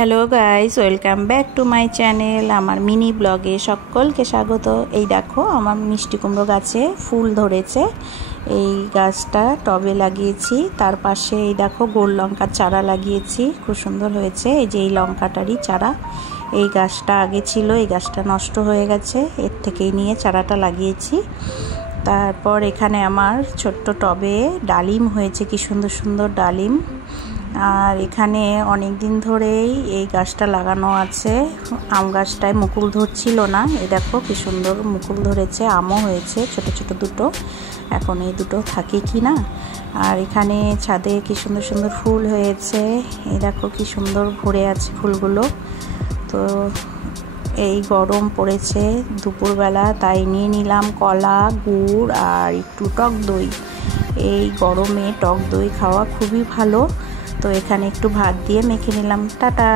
Hello guys, welcome back to my channel. আমার mini ব্লগে সকলকে স্বাগত। এই দেখো আমার মিষ্টি কুমড়ো গাছে ফুল ধরেছে। এই গাছটা টবে লাগিয়েছি, তার পাশে এই দেখো গোল লঙ্কার চারা লাগিয়েছি, খুব সুন্দর হয়েছে। এই যে এই লঙ্কাটারই চারা, এই গাছটা আগে ছিল, এই গাছটা নষ্ট হয়ে গেছে, এর থেকেই নিয়ে চারাটা লাগিয়েছি। তারপর এখানে আমার ছোট্ট টবে ডালিম হয়েছে, কি সুন্দর সুন্দর ডালিম। আর এখানে অনেক দিন ধরেই এই গাছটা লাগানো আছে। আম গাছটায় মুকুল ধরছিল না, এই দেখো কি সুন্দর মুকুল ধরেছে, আমও হয়েছে ছোট ছোট দুটো। এখন এই দুটো থাকে কি না। আর এখানে ছাদে কি সুন্দর সুন্দর ফুল হয়েছে, এই দেখো কি সুন্দর ভরে আছে ফুলগুলো। তো এই গরম পড়েছে দুপুরবেলা, তাই নিয়ে নিলাম কলা, গুড় আর একটু টক দই। এই গরমে টক দই খাওয়া খুবই ভালো। তো এখানে একটু ভাত দিয়ে মেখে নিলাম। টাটা।